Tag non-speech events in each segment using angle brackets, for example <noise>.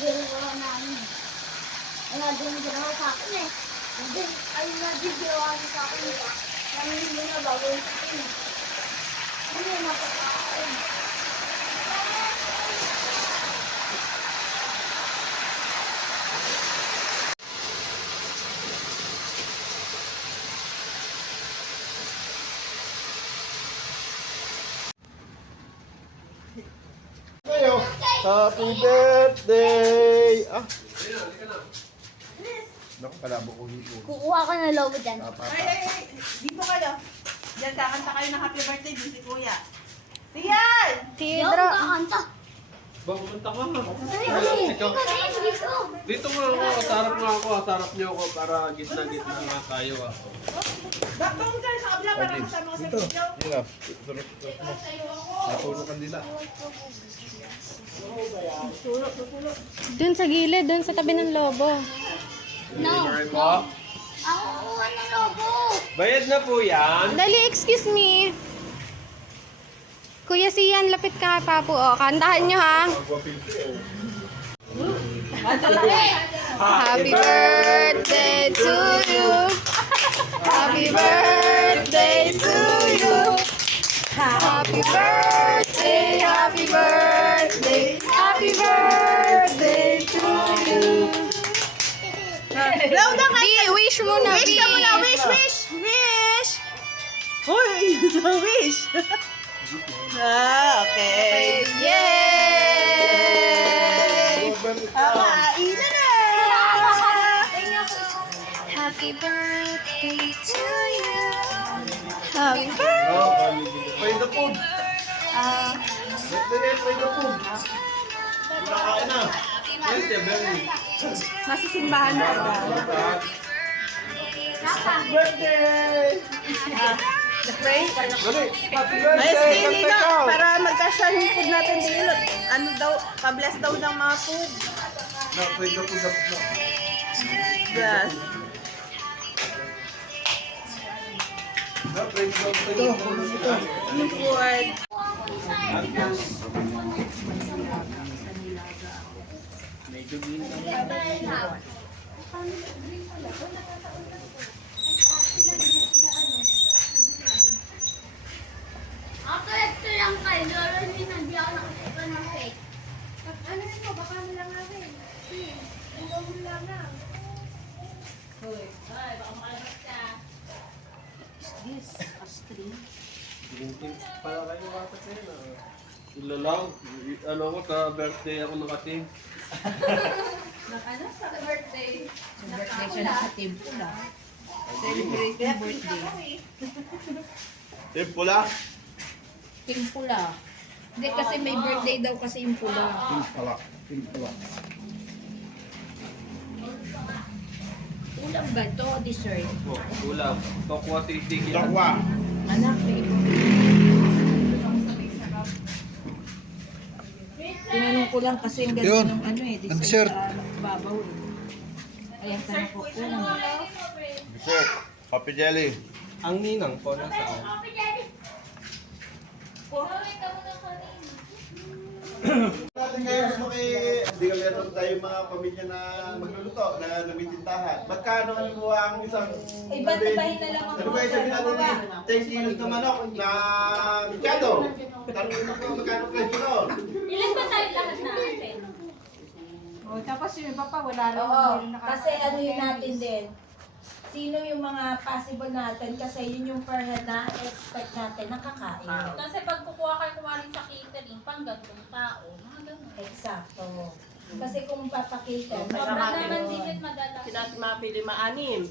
ginagawa namin. Ay, nga din ginawa sa akin eh. Hindi, nga din ginawa sa akin eh. Namin mo na bago yung akin eh. Ano? Kayo. Happy birthday! Ah. Naku, kalabo ko dito. Kukuha ka na lobo dyan. Papa. Ay, ay, ay, dito kayo. Diyan, kakanta kayo ng happy birthday din si Kuya. Tiyan! Yung kakanta. Ba, pumunta ka. Ay, ay, ikaw dito. Dito nga ako, sarap nga ako, sarap niyo ako para gitna-gitna nga tayo ah. Doon kayo sa kabila para kasama ko sa Dito. video. Yun na. Surot surot mo. Natulog nila. Dun sa gilid, dun sa tabi ng lobo. No. Po. Ako kukuha ng lobo. Bayad na po yan. Dali, excuse me. Kuya Sian, lapit ka pa po. O, kantahan nyo ha. Happy birthday to you. Happy birthday to you. Happy birthday, happy birthday, happy birthday to you. Loud na Bi, wish mo na, Wish ka muna, wish, wish, wish! Hoy, <laughs> wish! ah, okay. Yay! Ah, kainan na! Happy birthday to you. Happy birthday. The food. Ah, The food. Kinakain na. Birthday, ba? Pray? Happy Ay, birthday! Nino, ka. para magkasya yung food natin dito. Ano daw, pa-bless daw ng mga food. Na, pay the food. na. Yes. Na, pay the food. Pay the food. Yung food. Ako ito lang kay Lolo ni hindi ako nakasipa ng fake. Ano rin mo, baka mo lang namin. Huwag mo lang na. Para kayo kapat na yun ah. Ilalaw. Ano ko, sa birthday ako nakating. Eh, pula. Pink pula. Hindi kasi may birthday daw kasi yung pula. Pink pala. Pink pala. Ulam ba ito o dessert? Ulam. Tokwa titig yan. Anak. Tinanong ko lang kasi ang ganda Yun. ng ano eh, Ang dessert. sa babaw eh. Ayan, tanong ko ulam. Dessert. Happy jelly. Ang ninang po nasa Happy Daddy. Natin ngayon maki, hindi ka meron tayo mga pamilya na magluluto, na namitindahan. Magkano ano po ang isang... Iba't ibahin na lang ang Ano ba yung sabi natin ni 10 kilos na manok na mikado? Tanong mo po magkano presyo nun? Ilan ba tayo lahat na ate? O, tapos yung iba pa, wala lang. Oo, kasi ano yun natin din. Sino yung mga possible natin kasi yun yung per head na expect natin nakakain. Kasi pag kukuha kayo kumari sa catering, pang ganitong tao, mga ganun. Eksakto. Kasi kung papakita, Sobrang naman din yun madalas. Hindi natin mapili maanim.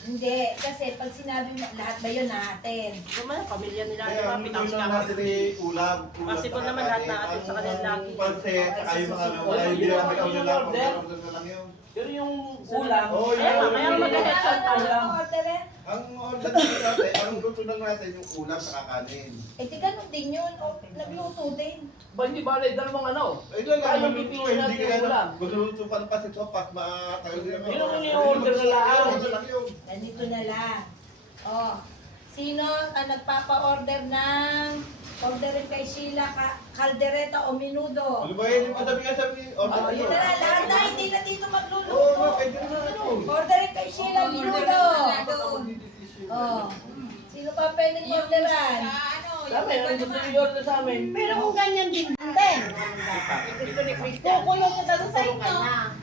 Hindi, kasi pag sinabi mo, lahat ba yun natin? Ito man, pamilya nila. Kaya Diba? ang Pitang ulam natin ay ulam. ulam Possible sa naman lahat kakanin. natin sa kanila lagi. Saka yung mga ano, wala hindi naman ikaw na lang. Order na lang yun. Pero yung ulam, Oo, kaya yun. kaya mag-headshot tayo. order eh? Ang order natin, ang luto lang natin yung ulam sa kakanin. Eh, di ganun din yun. O, nagluto din. Ba, hindi ba dalawang ano? Ay, lang Kaya lang, luto, natin hindi yung ka ulam. na, magluluto pa ng pasit sopas, makakagal din naman. Yun ang ini-order na lang. Order lang yun. Nandito na lang. Oh, sino ang nagpapa-order ng Orderin kay Sheila ka, kaldereta o minudo. Ano ba yun? Madami nga sabi. Order nyo. yun na lang. Lahat na hindi na dito Oo, magluluto. pwede na ano. Orderin kay Sheila minudo. Oh. Sino pa pwedeng orderan? Sabi, ang gusto niyo order sa amin. Pero kung ganyan din din. Kukulong doon sa inyo.